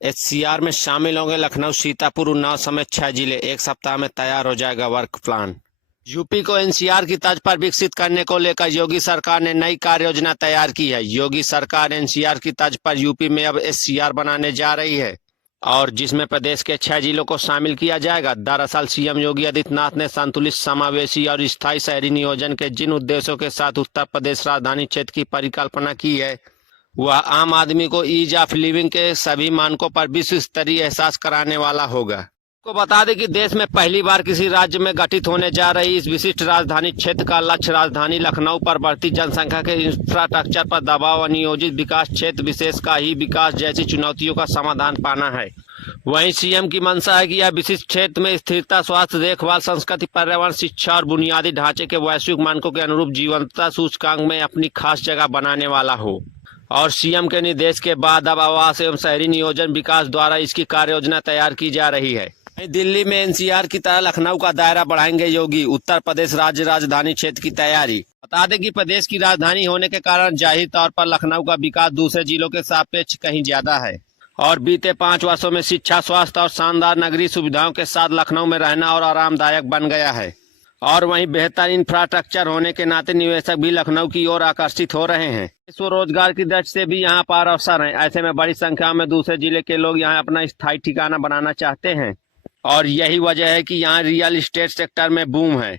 HCR में शामिल होंगे लखनऊ, सीतापुर, उन्नाव समेत 6 जिले। एक सप्ताह में तैयार हो जाएगा वर्क प्लान। यूपी को एनसीआर की तर्ज पर विकसित करने को लेकर योगी सरकार ने नई कार्य योजना तैयार की है। योगी सरकार एनसीआर की तर्ज पर यूपी में अब एचसीआर बनाने जा रही है और जिसमें प्रदेश के 6 जिलों को शामिल किया जाएगा। दरअसल सीएम योगी आदित्यनाथ ने संतुलित, समावेशी और स्थायी शहरी नियोजन के जिन उद्देश्यों के साथ उत्तर प्रदेश राजधानी क्षेत्र की परिकल्पना की है, वह आम आदमी को ईज ऑफ लिविंग के सभी मानकों पर विश्व स्तरीय एहसास कराने वाला होगा। आपको बता दें कि देश में पहली बार किसी राज्य में गठित होने जा रही इस विशिष्ट राजधानी क्षेत्र का लक्ष्य राजधानी लखनऊ पर बढ़ती जनसंख्या के इंफ्रास्ट्रक्चर पर दबाव, अनियोजित विकास, क्षेत्र विशेष का ही विकास जैसी चुनौतियों का समाधान पाना है। वहीं सीएम की मंशा है कि यह विशिष्ट क्षेत्र में स्थिरता, स्वास्थ्य देखभाल, संस्कृति, पर्यावरण, शिक्षा और बुनियादी ढांचे के वैश्विक मानकों के अनुरूप जीवंतता सूचकांक में अपनी खास जगह बनाने वाला हो। और सीएम के निर्देश के बाद अब आवास एवं शहरी नियोजन विकास द्वारा इसकी कार्य योजना तैयार की जा रही है। दिल्ली में एनसीआर की तरह लखनऊ का दायरा बढ़ाएंगे योगी। उत्तर प्रदेश राज्य राजधानी क्षेत्र की तैयारी। बता दें कि प्रदेश की राजधानी होने के कारण जाहिर तौर पर लखनऊ का विकास दूसरे जिलों के सापेक्ष कहीं ज्यादा है और बीते 5 वर्षों में शिक्षा, स्वास्थ्य और शानदार नगरीय सुविधाओं के साथ लखनऊ में रहना और आरामदायक बन गया है। और वहीं बेहतर इंफ्रास्ट्रक्चर होने के नाते निवेशक भी लखनऊ की ओर आकर्षित हो रहे हैं। स्वरोजगार की दृष्टि से भी यहाँ पर अवसर हैं। ऐसे में बड़ी संख्या में दूसरे जिले के लोग यहाँ अपना स्थायी ठिकाना बनाना चाहते हैं और यही वजह है कि यहाँ रियल एस्टेट सेक्टर में बूम है।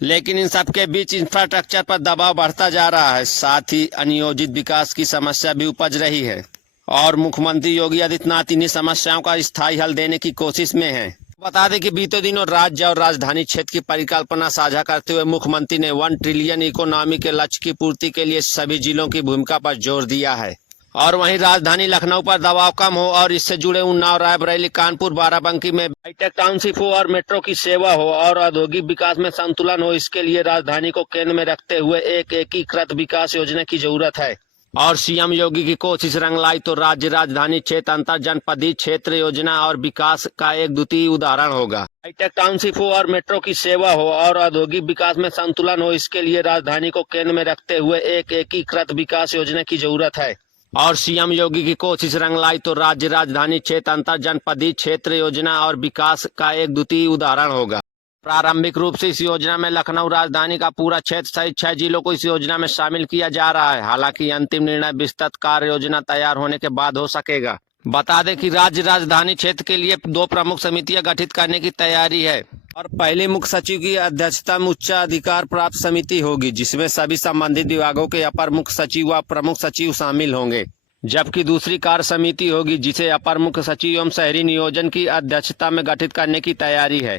लेकिन इन सबके बीच इंफ्रास्ट्रक्चर पर दबाव बढ़ता जा रहा है, साथ ही अनियोजित विकास की समस्या भी उपज रही है और मुख्यमंत्री योगी आदित्यनाथ इन्हीं समस्याओं का स्थायी हल देने की कोशिश में है। बता दें कि बीते दिनों राज्य और राजधानी क्षेत्र की परिकल्पना साझा करते हुए मुख्यमंत्री ने 1 ट्रिलियन इकोनॉमी के लक्ष्य की पूर्ति के लिए सभी जिलों की भूमिका पर जोर दिया है। और वहीं राजधानी लखनऊ पर दबाव कम हो और इससे जुड़े उन्नाव, रायबरेली, कानपुर, बाराबंकी में हाईटेक टाउनशिप हो और मेट्रो की सेवा हो और औद्योगिक विकास में संतुलन हो, इसके लिए राजधानी को केंद्र में रखते हुए एक एकीकृत विकास योजना की जरूरत है। और सीएम योगी की कोशिश रंग लाई तो राज्य राजधानी क्षेत्र अंतर जनपदीय क्षेत्र योजना और विकास का एक द्वितीय उदाहरण होगा। हाईटेक टाउनशिप हो और मेट्रो की सेवा हो और औद्योगिक विकास में संतुलन हो, इसके लिए राजधानी को केंद्र में रखते हुए एक एकीकृत विकास योजना की जरूरत है। और सीएम योगी की कोशिश रंग लाई तो राज्य राजधानी क्षेत्र अंतर जनपदीय क्षेत्र योजना और विकास का एक द्वितीय उदाहरण होगा। प्रारंभिक रूप से इस योजना में लखनऊ राजधानी का पूरा क्षेत्र सहित 6 जिलों को इस योजना में शामिल किया जा रहा है। हालांकि अंतिम निर्णय विस्तृत कार्य योजना तैयार होने के बाद हो सकेगा। बता दें कि राज्य राजधानी क्षेत्र के लिए 2 प्रमुख समितियां गठित करने की तैयारी है और पहले मुख्य सचिव की अध्यक्षता में उच्च अधिकार प्राप्त समिति होगी, जिसमें सभी संबंधित विभागों के अपर मुख्य सचिव व प्रमुख सचिव शामिल होंगे। जबकि दूसरी कार्य समिति होगी जिसे अपर मुख्य सचिव एवं शहरी नियोजन की अध्यक्षता में गठित करने की तैयारी है।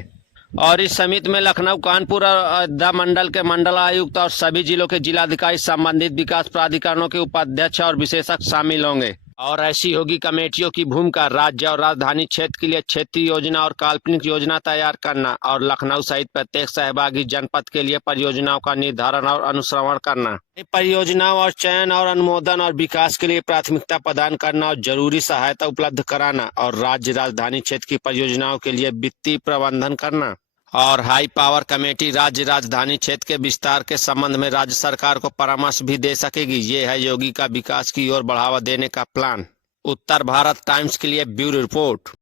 और इस समिति में लखनऊ, कानपुर और अयोध्या मंडल के मंडल आयुक्त और सभी जिलों के जिलाधिकारी, संबंधित विकास प्राधिकरणों के उपाध्यक्ष और विशेषज्ञ शामिल होंगे। और ऐसी होगी कमेटियों की भूमिका राज्य और राजधानी क्षेत्र के लिए क्षेत्रीय योजना और काल्पनिक योजना तैयार करना और लखनऊ सहित प्रत्येक सहभागी जनपद के लिए परियोजनाओं का निर्धारण और अनुश्रवण करना, परियोजनाओं और चयन और अनुमोदन और विकास के लिए प्राथमिकता प्रदान करना और जरूरी सहायता उपलब्ध कराना और राज्य राजधानी क्षेत्र की परियोजनाओं के लिए वित्तीय प्रबंधन करना। और हाई पावर कमेटी राज्य राजधानी क्षेत्र के विस्तार के संबंध में राज्य सरकार को परामर्श भी दे सकेगी। ये है योगी का विकास की ओर बढ़ावा देने का प्लान। उत्तर भारत टाइम्स के लिए ब्यूरो रिपोर्ट।